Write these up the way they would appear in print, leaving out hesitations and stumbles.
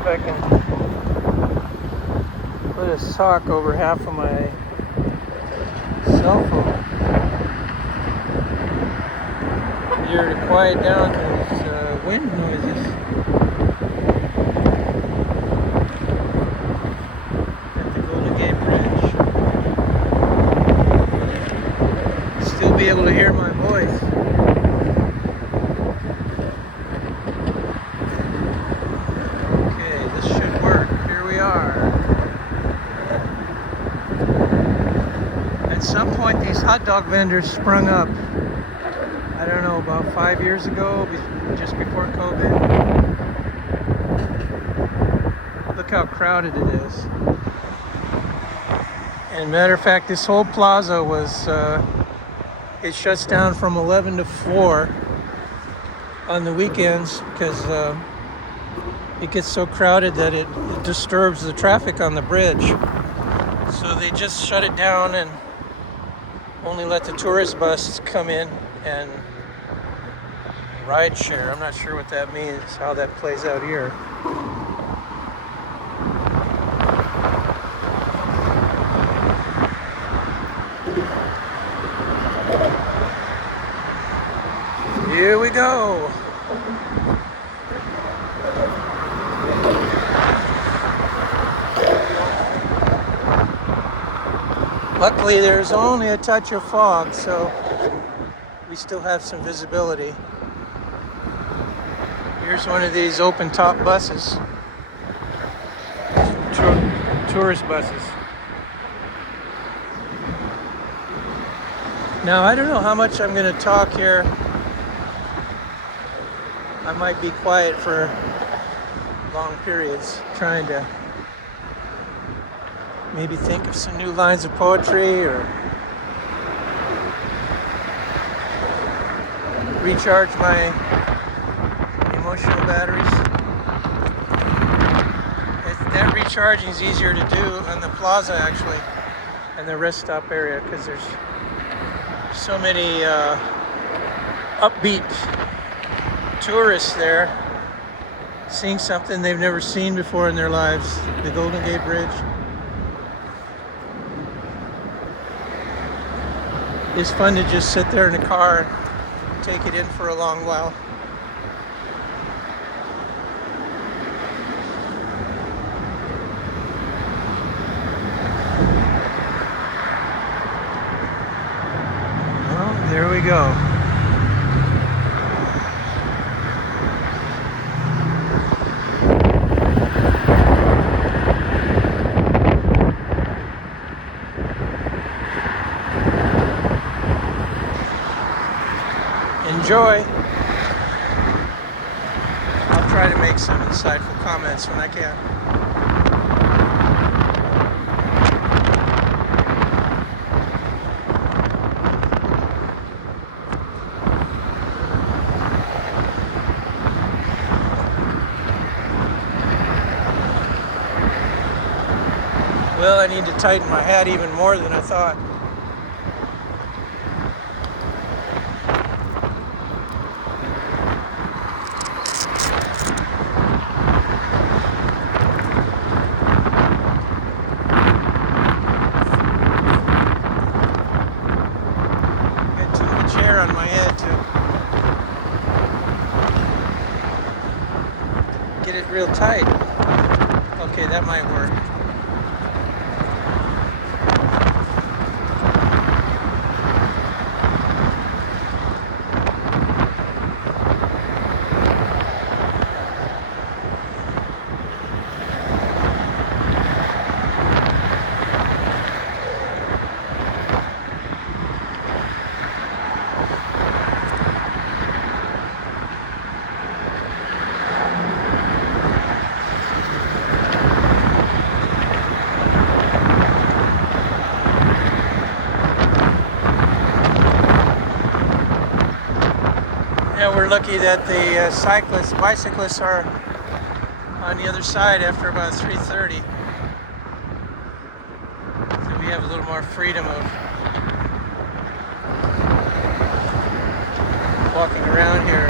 if I can put a sock over half of my cell phone here to quiet down those wind noises. At the Golden Gate Bridge. Still be able to hear my voice. Okay, this should work. Here we are. At some point, these hot dog vendors sprung up. I don't know, about 5 years ago, just before COVID. Look how crowded it is. And matter of fact, this whole plaza was, it shuts down from 11 to 4 on the weekends because it gets so crowded that it disturbs the traffic on the bridge. So they just shut it down and only let the tourist buses come in and ride share. I'm not sure what that means, how that plays out here. Here we go. Luckily, there's only a touch of fog, so we still have some visibility. Here's one of these open top buses. Tourist buses. Now, I don't know how much I'm going to talk here. I might be quiet for long periods, trying to maybe think of some new lines of poetry or recharge my emotional batteries. That recharging is easier to do on the plaza actually, and the rest stop area, because there's so many upbeat tourists there seeing something they've never seen before in their lives, the Golden Gate Bridge. It's fun to just sit there in the car and take it in for a long while. Well, there we go. Enjoy. I'll try to make some insightful comments when I can. Well, I need to tighten my hat even more than I thought. On my head to get it real tight. Okay, that might work. Yeah, we're lucky that the bicyclists are on the other side after about 3:30. So we have a little more freedom of walking around here.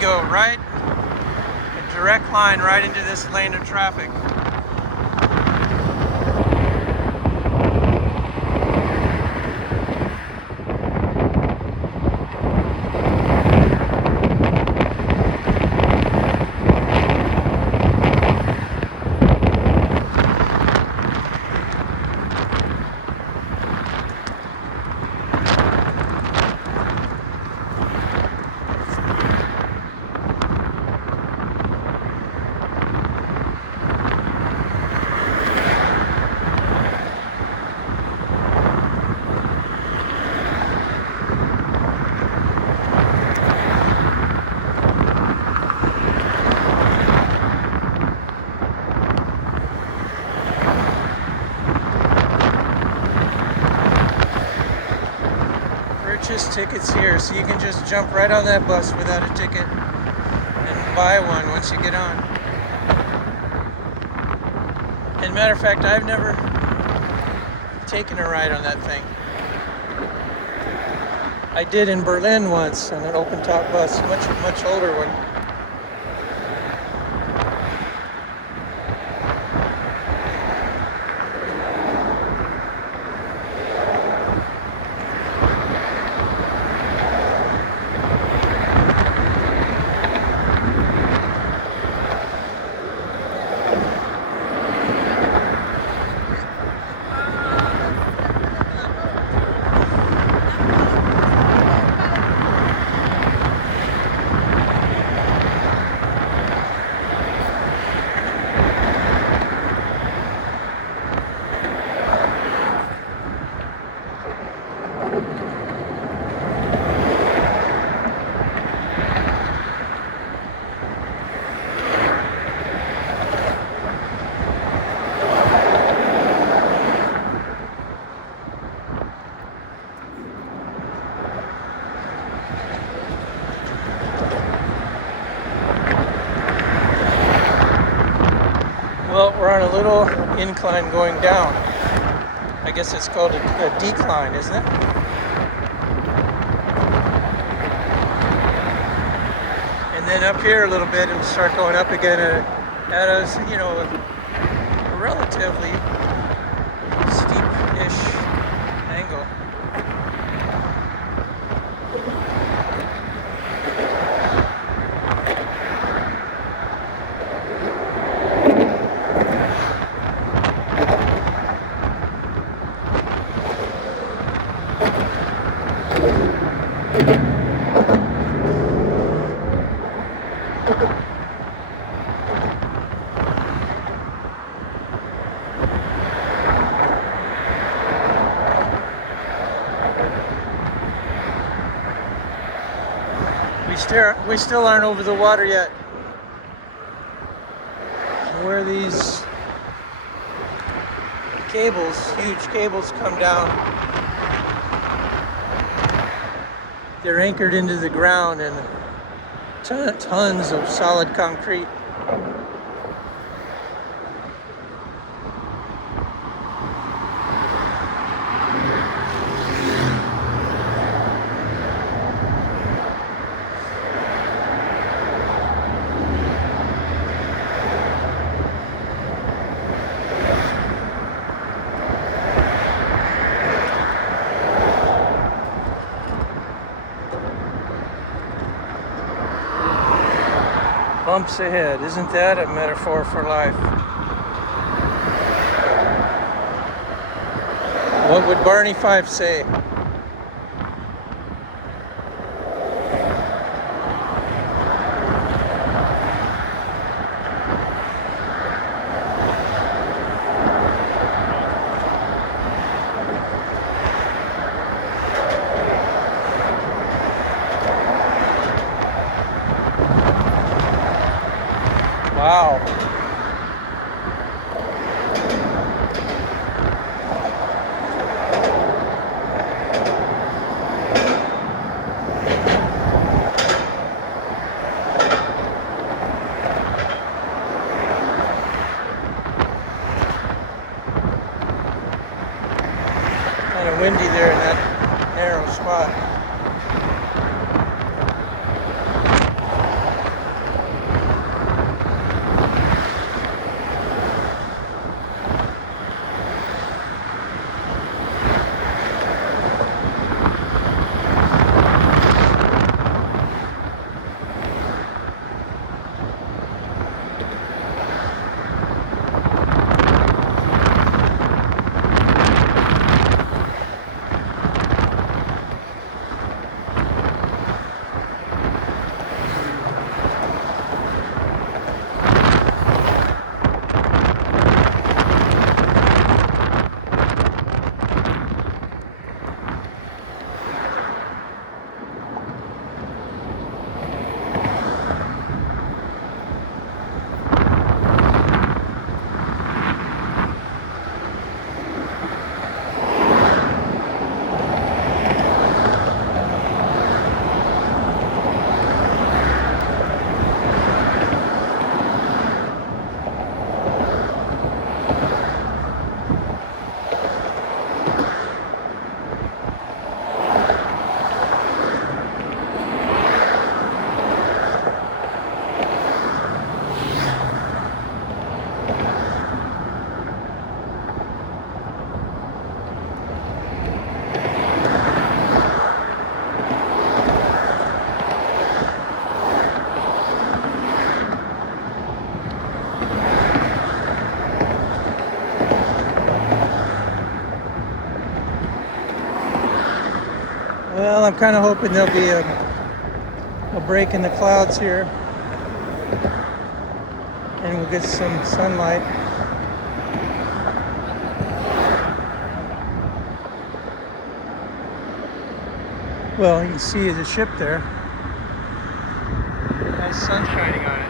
go right, a direct line right into this lane of traffic. Purchase tickets here, so you can just jump right on that bus without a ticket and buy one once you get on. And matter of fact, I've never taken a ride on that thing. I did in Berlin once on an open top bus, much older one. Well, we're on a little incline going down. I guess it's called a decline, isn't it? And then up here a little bit, it'll start going up again at a relatively steep-ish angle. We still aren't over the water yet. Where these cables, huge cables, come down, they're anchored into the ground in tons of solid concrete. Bumps ahead. Isn't that a metaphor for life? What would Barney Fife say? Wow. I'm kind of hoping there'll be a break in the clouds here, and we'll get some sunlight. Well, you can see the ship there. Nice sun shining on it.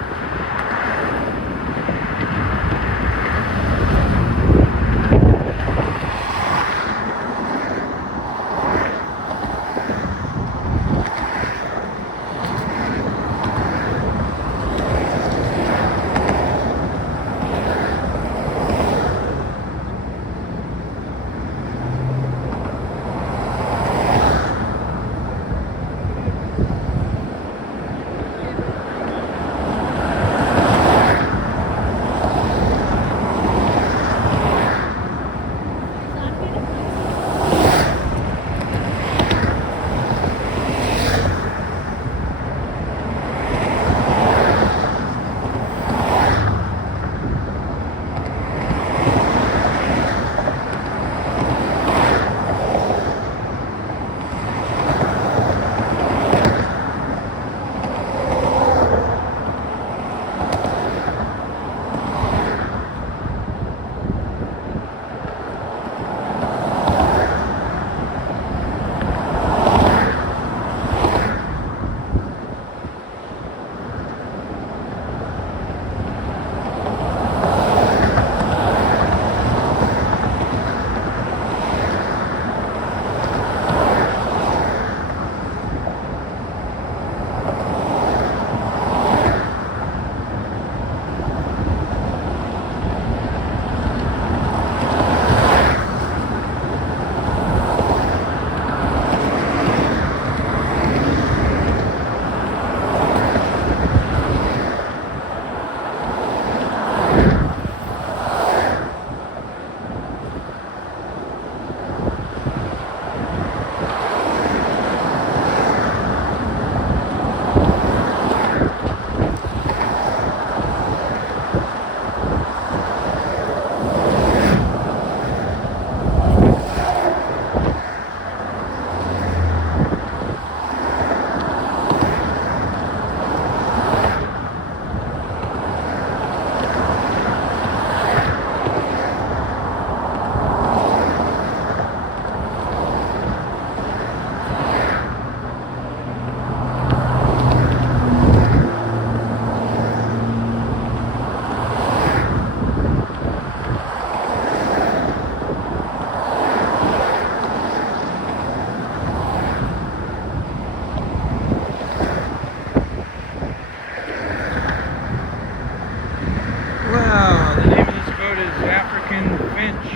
Wow, the name of this boat is African Finch.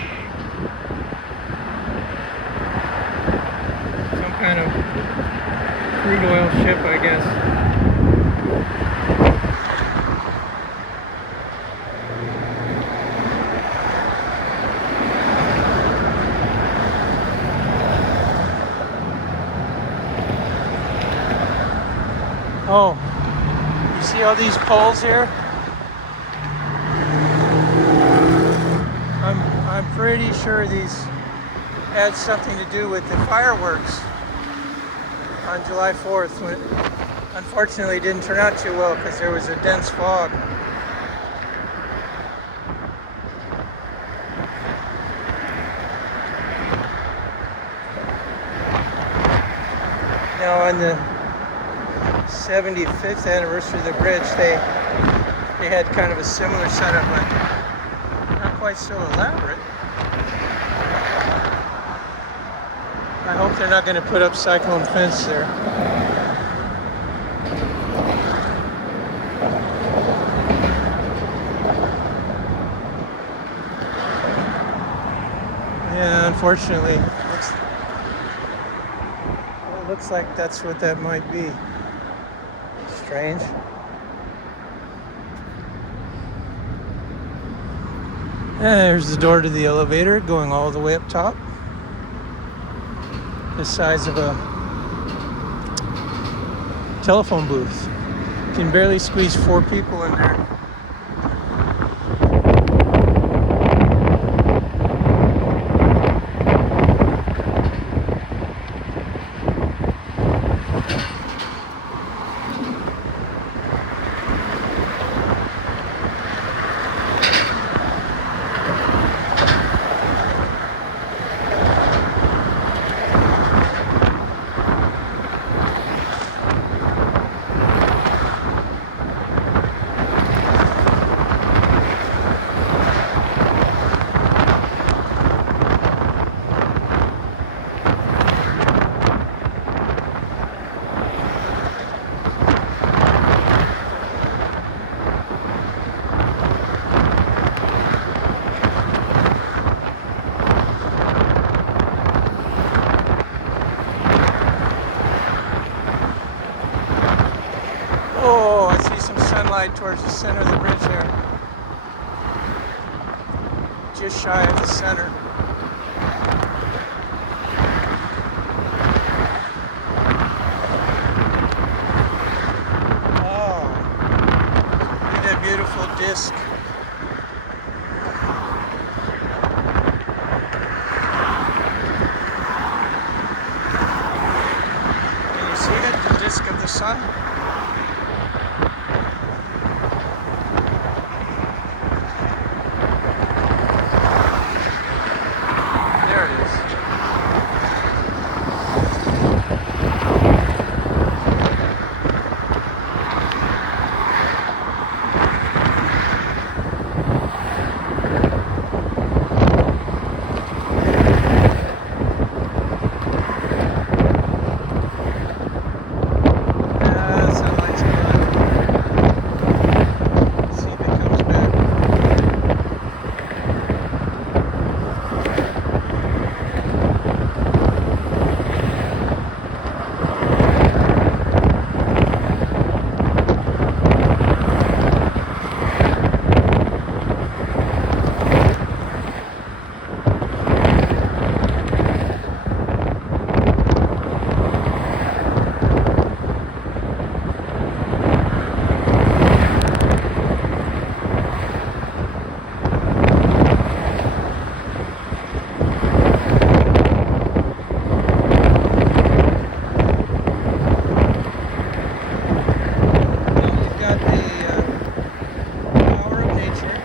Some kind of crude oil ship, I guess. Oh, you see all these poles here? I'm pretty sure these had something to do with the fireworks on July 4th, when unfortunately it didn't turn out too well because there was a dense fog. Now on the 75th anniversary of the bridge, they had kind of a similar setup, but not quite so elaborate. I hope they're not going to put up cyclone fence there. Yeah, unfortunately, it looks like that's what that might be. Strange. And there's the door to the elevator going all the way up top. The size of a telephone booth. You can barely squeeze 4 people in there. sunlight towards the center of the bridge there. Just shy of the center. Oh, look at that beautiful disc. Can you see it? The disc of the sun? There it is. Sunlight's gone. See if it comes back. You've got the power of nature,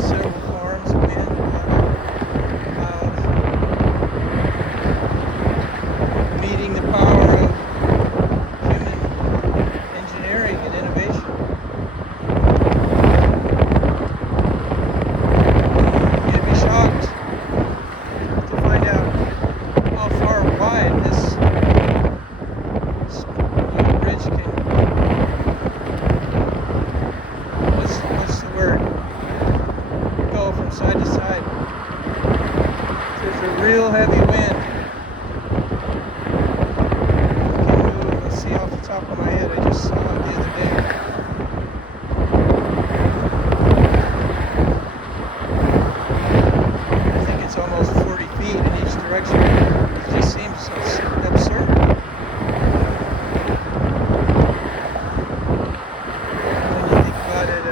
several forms of wind, water, cloud, meeting the power of human engineering and innovation. You'd be shocked to find out how far wide this bridge can. What's the word? Go from side to side. There's a real heavy wind. I can move. Let's see off the top of my head. I just saw it the other day. I think it's almost 40 feet in each direction. It just seems so absurd. When you think about it,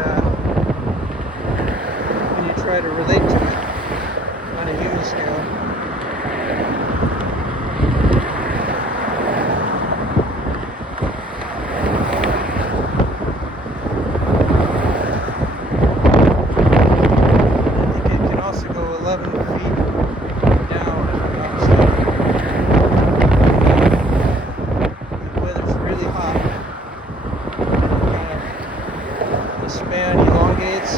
when you try to relate to it on a human scale. I think it can also go 11 feet down if I'm not mistaken. The weather's really hot. The span elongates.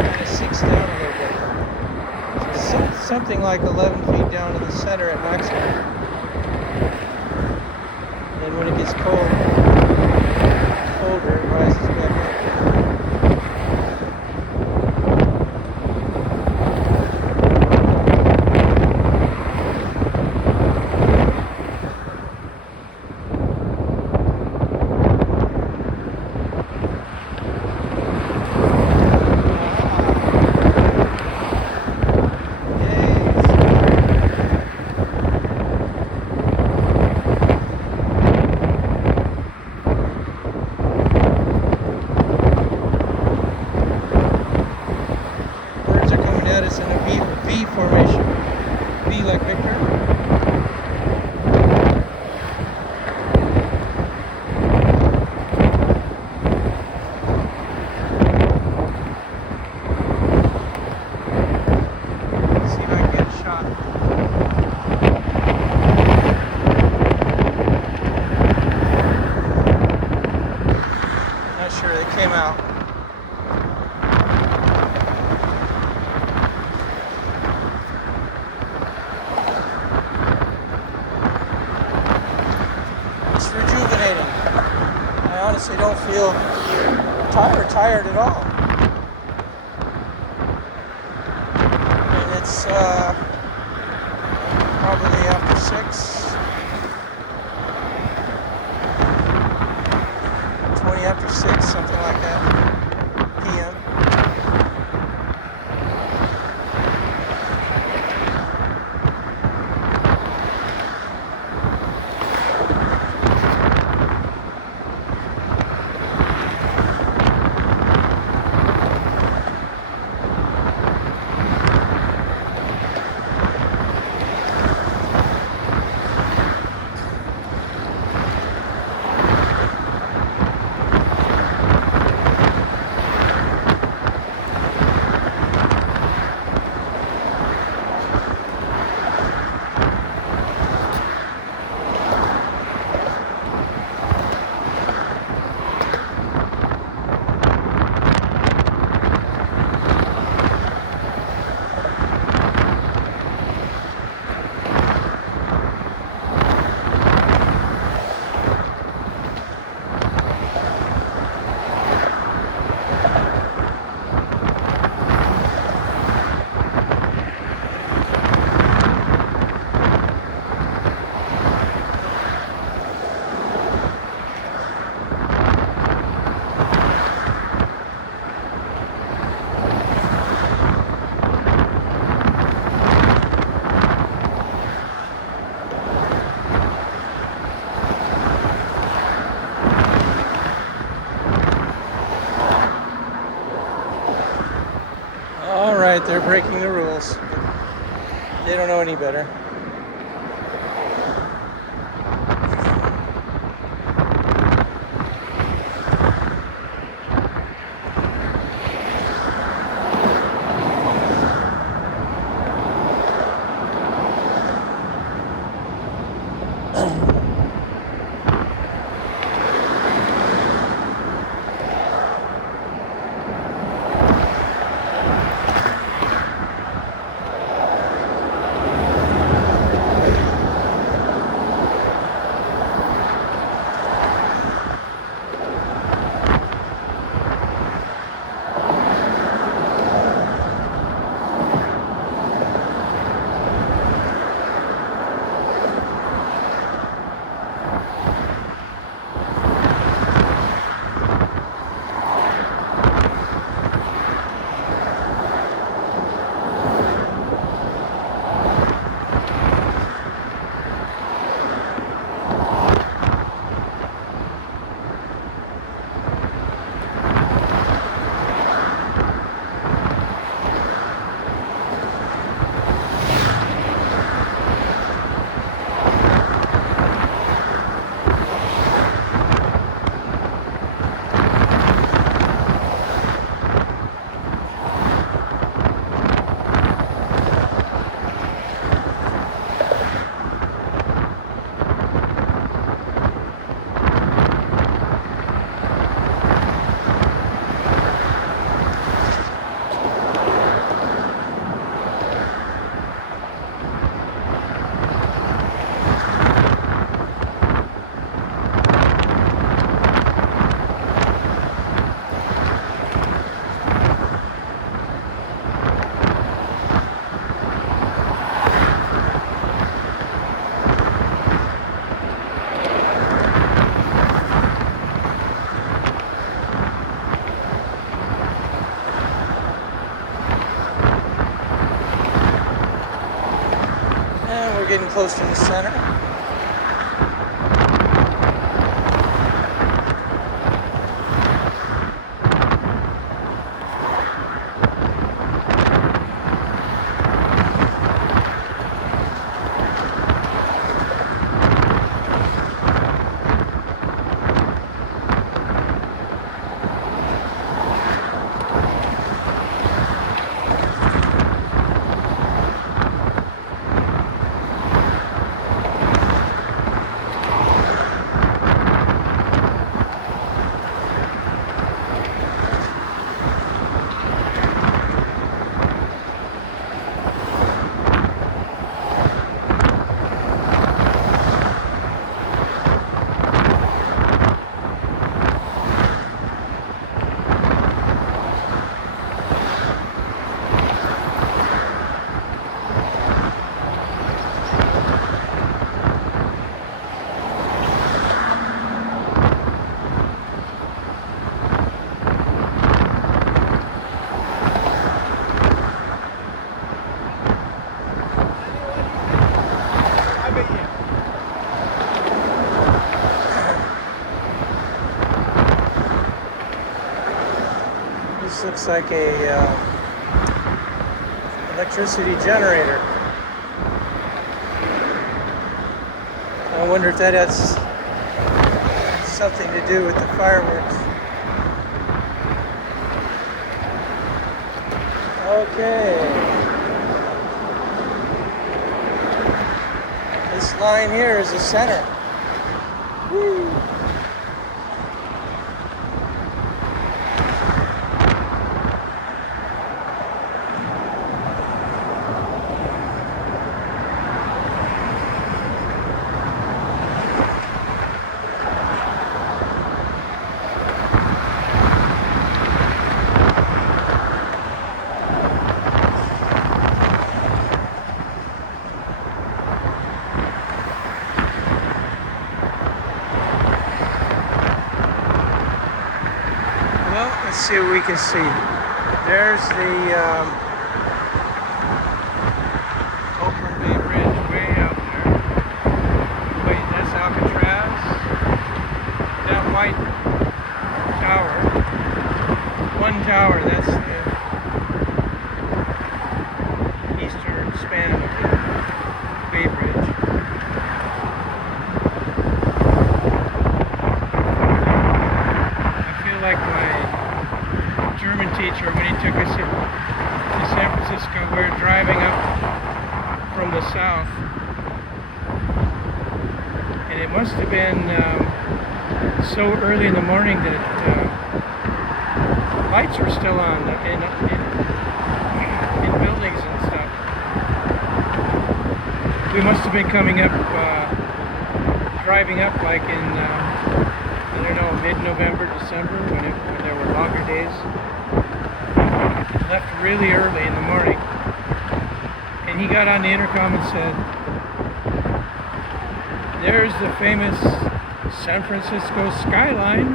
Kind of sinks down a little bit. So something like 11 feet down to the center at maximum. And when it gets colder, it rises back up. Birds are coming at us in a V formation. V like Victor. See if I can get a shot. Not sure they came out. It's rejuvenating. I honestly don't feel tired at all. And it's probably after 6. know any better. And we're getting close to the center. This looks like a electricity generator. I wonder if that has something to do with the fireworks. Okay. This line here is the center. Woo. Let's see what we can see. There's the Oakland Bay Bridge way out there. Wait, that's Alcatraz. That white tower. One tower, that's the eastern span of it. And it must have been so early in the morning that lights were still on in buildings and stuff. We must have been coming up, driving up like in, I don't know, mid-November, December, when there were longer days. Left really early in the morning. And he got on the intercom and said, "There's the famous San Francisco skyline."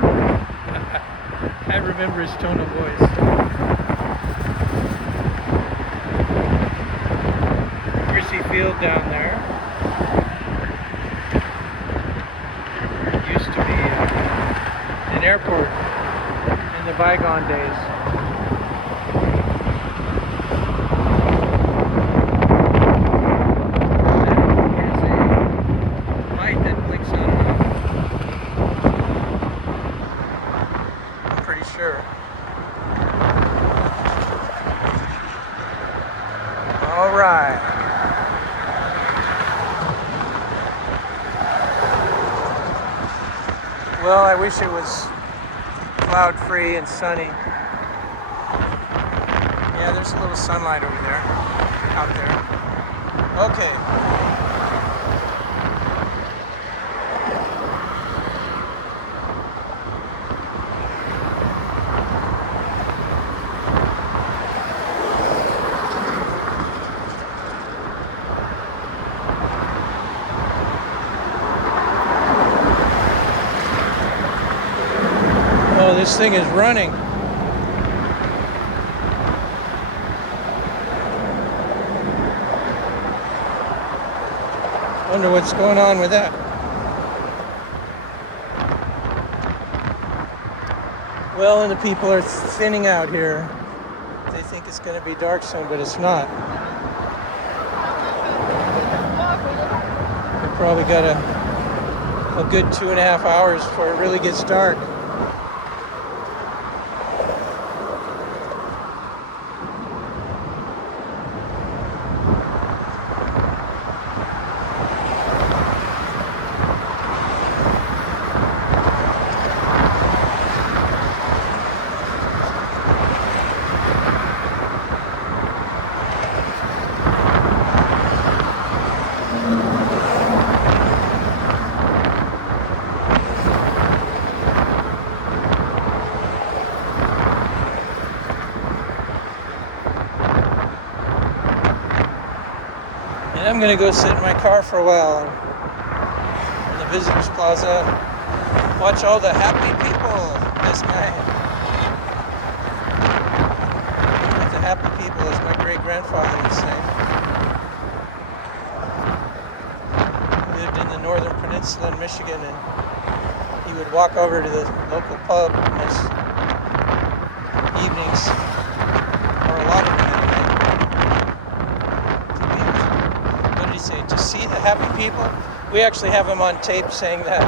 I remember his tone of voice. Gracie Field down there used to be an airport in the bygone days. Sure. All right. Well, I wish it was cloud-free and sunny. Yeah, there's a little sunlight over there, out there. Okay. Oh, this thing is running. Wonder what's going on with that. Well, and the people are thinning out here. They think it's going to be dark soon, but it's not. We probably got a good 2.5 hours before it really gets dark. I'm gonna go sit in my car for a while in the Visitors Plaza, watch all the happy people this night. The happy people, as my great-grandfather would say. He lived in the northern peninsula in Michigan, and he would walk over to the local pub most evenings, or a lot of them anyway. To see the happy people. We actually have him on tape saying that.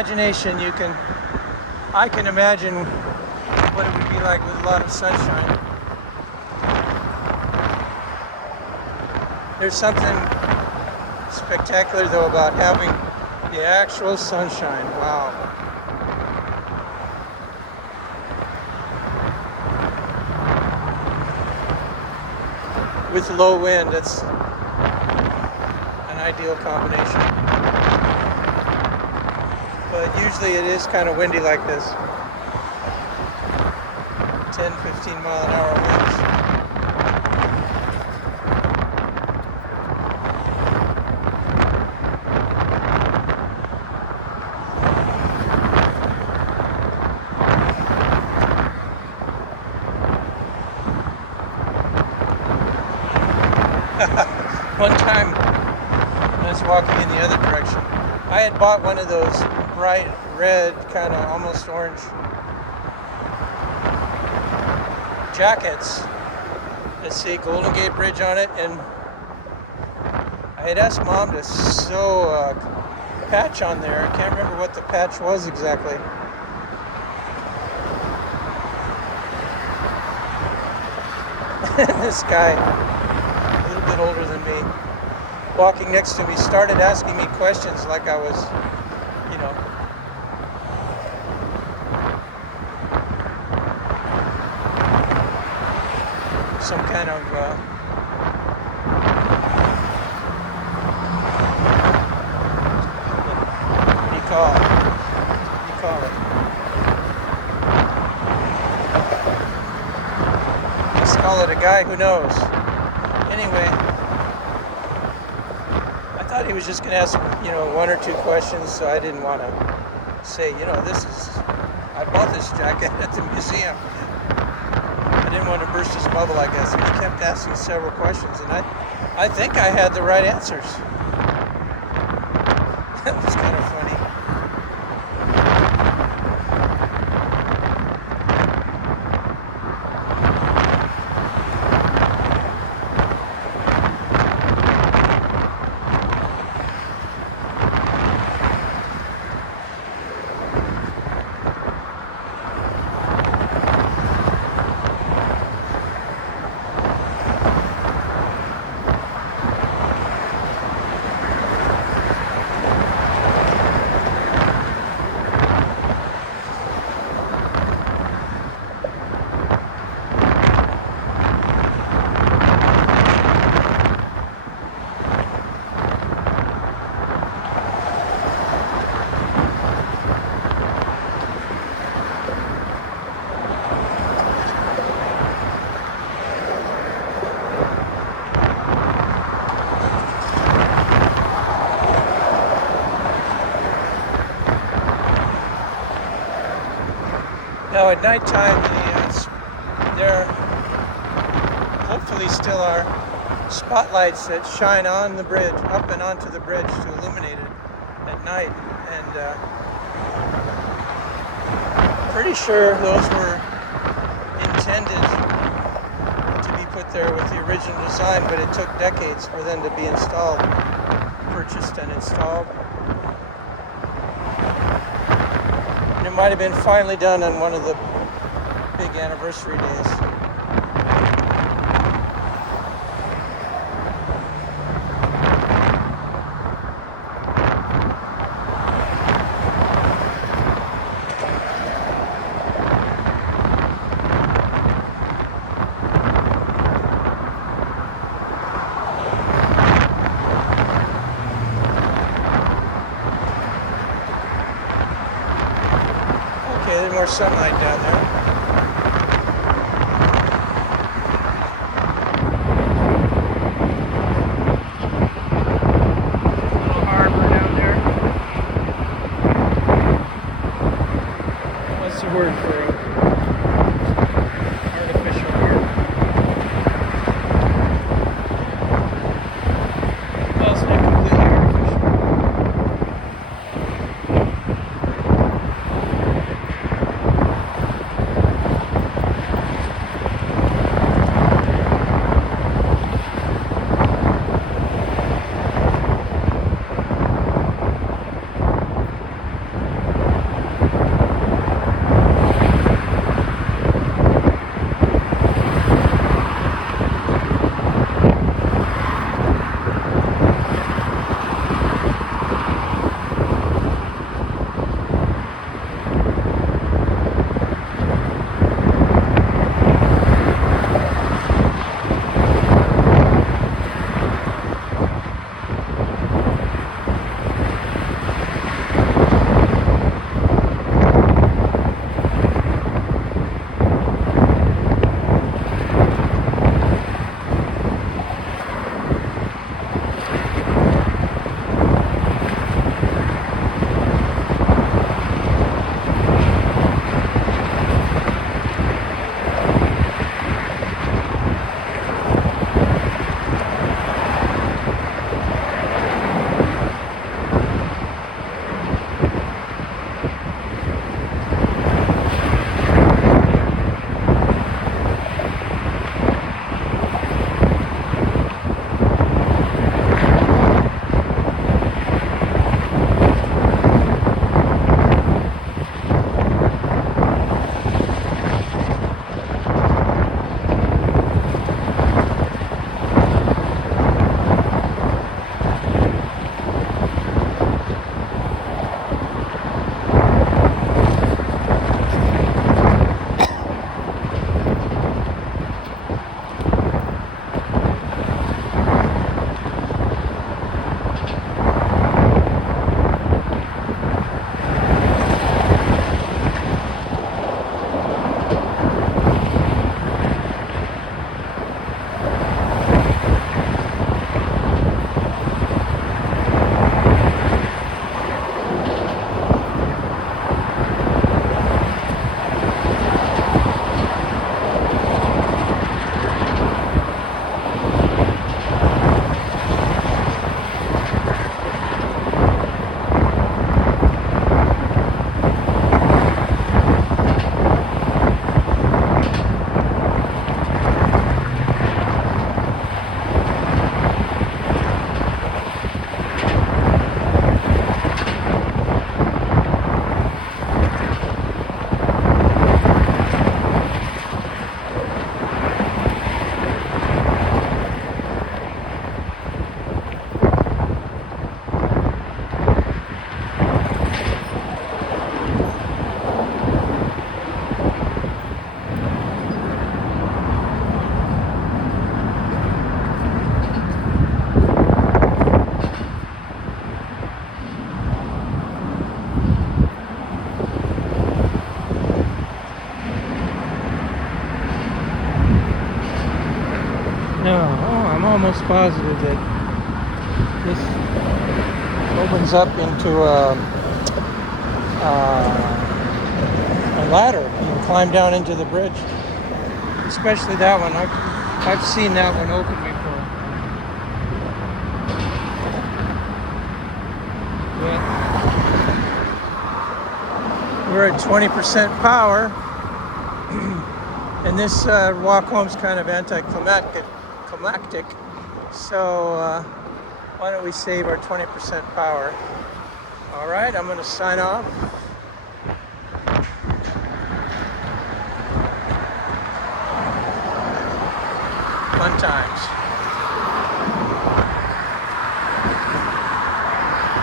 imagination, I can imagine what it would be like with a lot of sunshine. There's something spectacular though about having the actual sunshine. Wow. With low wind, it's an ideal combination. But usually it is kind of windy like this. 10, 15 mile an hour winds. One time when I was walking in the other direction, I had bought one of those bright red, kind of almost orange jackets that say Golden Gate Bridge on it, and I had asked Mom to sew a patch on there. I can't remember what the patch was exactly. This guy, bit older than me, walking next to me, started asking me questions like I was, you know, some kind of what do you call it? What do you call it? Let's call it a guy who knows. Anyway, I thought he was just going to ask, you know, one or two questions, so I didn't want to say, you know, I bought this jacket at the museum. I didn't want to burst his bubble, I guess. And he kept asking several questions, and I think I had the right answers. That was kind of funny. Now at nighttime, there hopefully still are spotlights that shine on the bridge, up and onto the bridge to illuminate it at night. And pretty sure those were intended to be put there with the original design, but it took decades for them to be installed, purchased and installed. It might have been finally done on one of the big anniversary days. There's more sunlight down there. Little harbor down there. What's the word for it? Artificial here. Well, it's not completely artificial. I'm almost positive that this opens up into a ladder. You can climb down into the bridge. Especially that one. I've seen that one open before. Yeah. We're at 20% power. And this walk home's kind of anticlimactic. So why don't we save our 20% power? All right, I'm going to sign off. Fun times.